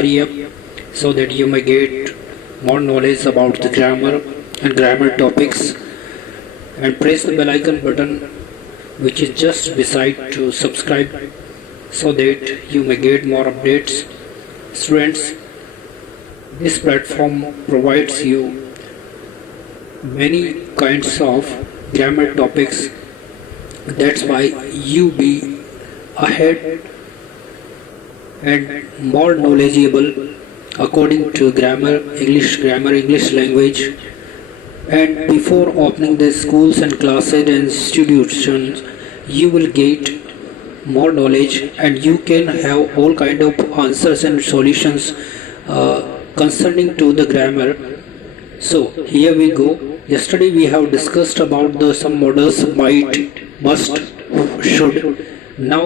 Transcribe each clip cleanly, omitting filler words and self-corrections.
hurry up so that you may get more knowledge about the grammar and grammar topics, and press the bell icon button which is just beside to subscribe so that you may get more updates. Students, this platform provides you many kinds of grammar topics. That's why you be ahead and more knowledgeable according to English language. And before opening the schools and classes and institutions, you will get more knowledge and you can have all kind of answers and solutions concerning to the grammar. So here we go. Yesterday we have discussed about the some models: might, must, should. Now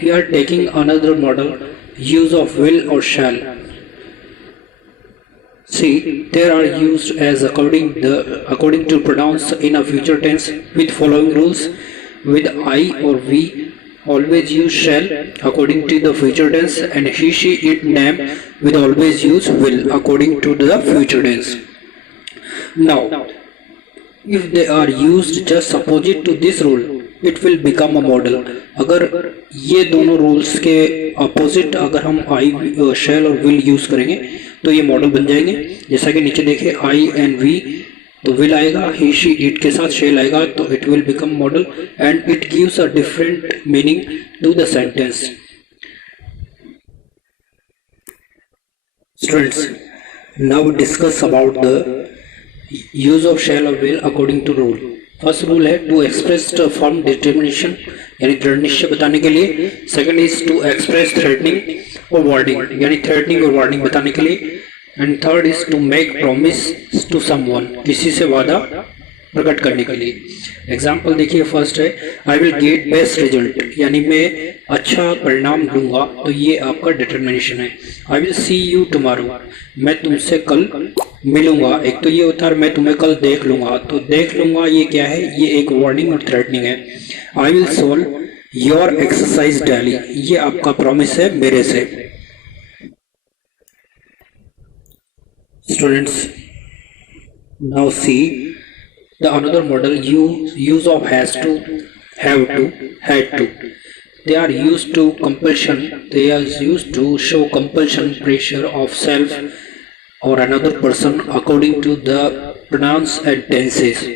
we are taking another model, use of will or shall. See, they are used as according to pronouns in a future tense with following rules. With I or we, always use shall according to the future tense, and he, she, it, name with always use will according to the future tense. Now, if they are used just opposite to this rule, it will become a model. अगर ये दोनों रूल्स के अपोजिट अगर हम आई, शैल और will use करेंगे तो ये मॉडल बन जाएंगे. जैसा कि नीचे देखिए, आई एंड वी तो विल आएगा, ही, शी, इट के साथ शैल आएगा तो it will become modal, and it gives a different meaning to the sentence. Students, now discuss about the use of shall और will according to rule. First rule है to express form determination, यानी दृढ़ निश्चय बताने के लिए. Second is to express threatening और warning, यानी थ्रेटनिंग और वार्निंग बताने के लिए. And third is to make promise to someone, किसी से वादा प्रकट करने के लिए. एग्जाम्पल देखिए, फर्स्ट है I will get best result, यानी मैं अच्छा परिणाम दूंगा, तो ये आपका डिटर्मिनेशन है. I will see you tomorrow, मैं तुमसे कल मिलूंगा. एक तो ये होता है मैं तुम्हें कल देख लूंगा, तो देख लूंगा ये क्या है, ये एक वार्निंग और थ्रेटनिंग है. I will solve your exercise daily, ये आपका प्रॉमिस है मेरे से. Students, now see the another model, use of has to, have to, had to. They are used to compulsion, they are used to show compulsion, pressure of self or another person according to the pronouns and tenses.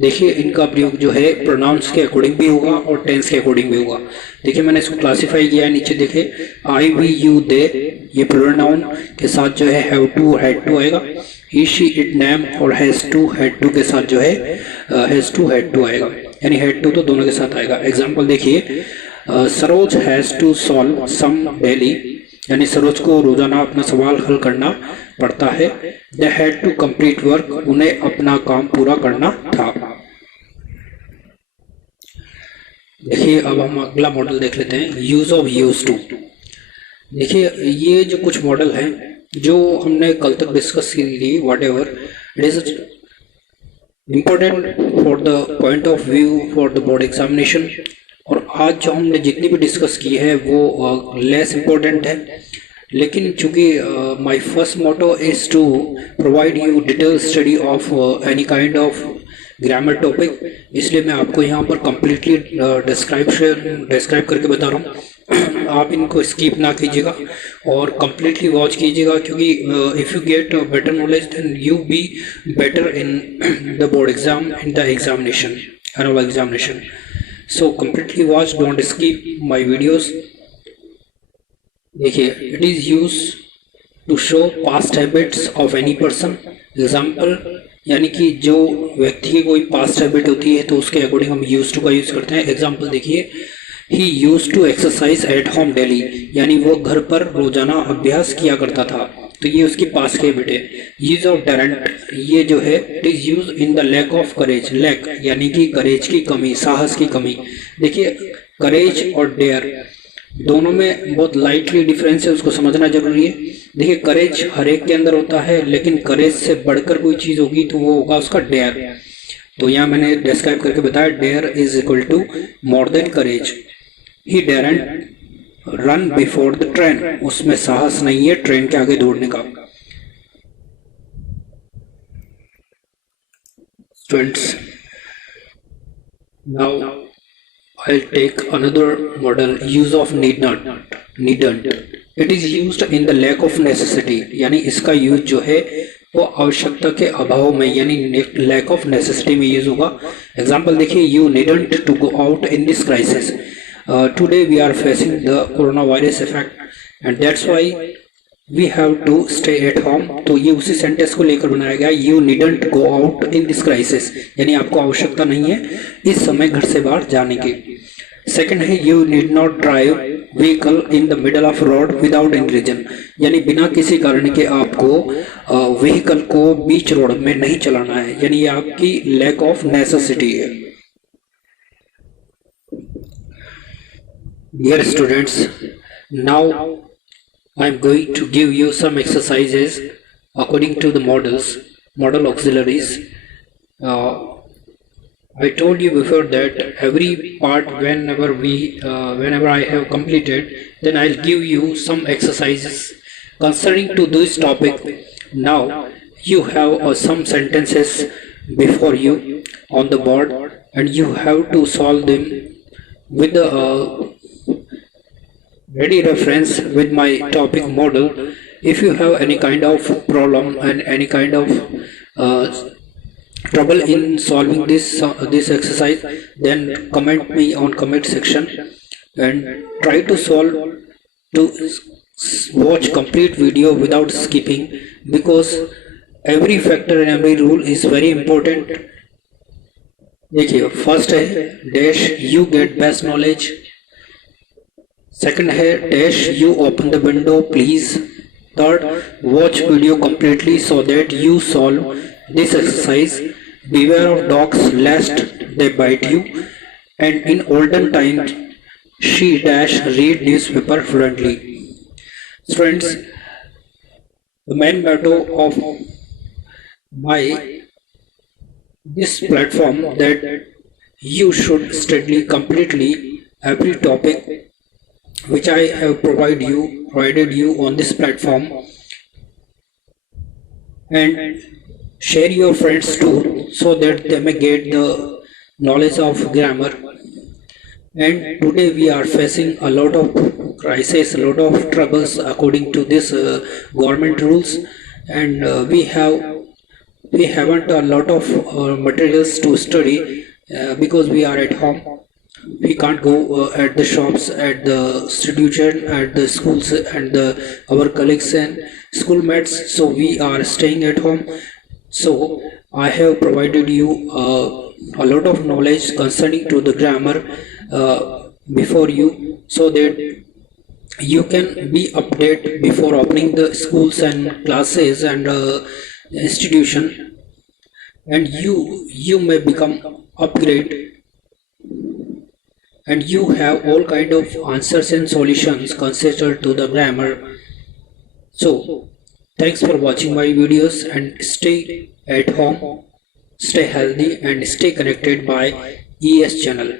देखिए, इनका प्रयोग जो है प्रोनाउंस के अकॉर्डिंग भी होगा और टेंस के अकॉर्डिंग भी होगा. देखिए, मैंने इसको क्लासिफाई किया है. नीचे देखिए, आई, वी, यू, दे, ये प्रोनाउन के साथ जो है हैव टू, हैड टू आएगा. ही, शी, इट, नेम और हैज टू, हैड टू के साथ जो है हैज टू, हैड टू आएगा, यानी हैड टू तो दोनों के साथ आएगा. एग्जाम्पल देखिए, Saroj has to solve sum daily, यानी सरोज को रोजाना अपना सवाल हल करना पड़ता है. They had to complete work, उन्हें अपना काम पूरा करना था. देखिए, अब हम अगला मॉडल देख लेते हैं, यूज ऑफ यूज टू. देखिए, ये जो कुछ मॉडल हैं जो हमने कल तक डिस्कस की थी, what ever it is important for the point of view for the board examination. और आज जो हमने जितनी भी डिस्कस की है वो लेस इम्पोर्टेंट है, लेकिन चूंकि my first motto is to provide you detail study of any kind of grammar topic, इसलिए मैं आपको यहाँ पर कम्प्लीटली डिस्क्राइब करके बता रहा हूँ. आप इनको स्किप ना कीजिएगा और कम्प्लीटली वॉच कीजिएगा, क्योंकि if you get better knowledge then you be better in the board exam, in the examination, annual examination. So completely watch, don't skip my videos. देखिए, it is used to show past habits of any person. Example, यानी कि जो व्यक्ति की कोई past habit होती है तो उसके अकॉर्डिंग हम used to का यूज करते हैं. एग्जाम्पल देखिए, he used to exercise at home daily, यानी वो घर पर रोजाना अभ्यास किया करता था, तो ये उसकी पास के हैबिट है. यूज ऑफ डेरेंट, ये जो है it is use in the lack of courage, lack यानी कि करेज की कमी, साहस की कमी. देखिए, करेज और डेयर दोनों में बहुत लाइटली डिफरेंस है, उसको समझना जरूरी है. देखिए, करेज हर एक के अंदर होता है, लेकिन करेज से बढ़कर कोई चीज होगी तो वो होगा उसका डेयर. तो यहाँ मैंने डिस्क्राइब करके बताया, dare is equal to more than courage. He daren't run before the train, उसमें साहस नहीं है ट्रेन के आगे दौड़ने का। Students, now I'll take another model, use of needn't। It is used in the lack of necessity, यानी इसका यूज जो है वो आवश्यकता के अभाव में यानी लैक ऑफ नेसेसिटी में यूज होगा। एग्जाम्पल देखिए, you needn't to go out in this crisis, today we are facing the corona virus effect and that's why we have to stay at home. तो ये उसी सेंटेंस को लेकर बनाया गया, you needn't go out in this crisis, यानी आपको आवश्यकता नहीं है इस समय घर से बाहर जाने की। सेकंड है, you need not drive vehicle in the middle of road without any reason, यानी बिना किसी कारण के आपको व्हीकल को बीच रोड में नहीं चलाना है, यानी ये आपकी लैक ऑफ नेसेसिटी है। Dear students, now I am going to give you some exercises according to the model auxiliaries. I told you before that every part whenever I have completed, then I'll give you some exercises concerning to this topic. Now you have some sentences before you on the board and you have to solve them with the ready reference with my topic model. If you have any kind of problem and any kind of trouble in solving this exercise, then comment me on comment section and try to solve, to watch complete video without skipping, because every factor and every rule is very important. देखिए, first है dash you get best knowledge, second है dash you open the window please, third watch video completely so that you solve this exercise, beware of dogs lest they bite you, and in olden times she dash read newspaper fluently. Friends, the main motto of my this platform that you should study completely every topic which I have provided you on this platform, and share your friends too so that they may get the knowledge of grammar. And today we are facing a lot of crisis, a lot of troubles according to this government rules, and we haven't a lot of materials to study because we are at home. We can't go at the shops, at the institution, at the schools and our colleagues and schoolmates, so we are staying at home. So I have provided you a lot of knowledge concerning to the grammar before you, so that you can be updated before opening the schools and classes and institution, and you may become upgrade, and you have all kind of answers and solutions considered to the grammar. So thanks for watching my videos, and stay at home, stay healthy and stay connected by ES channel.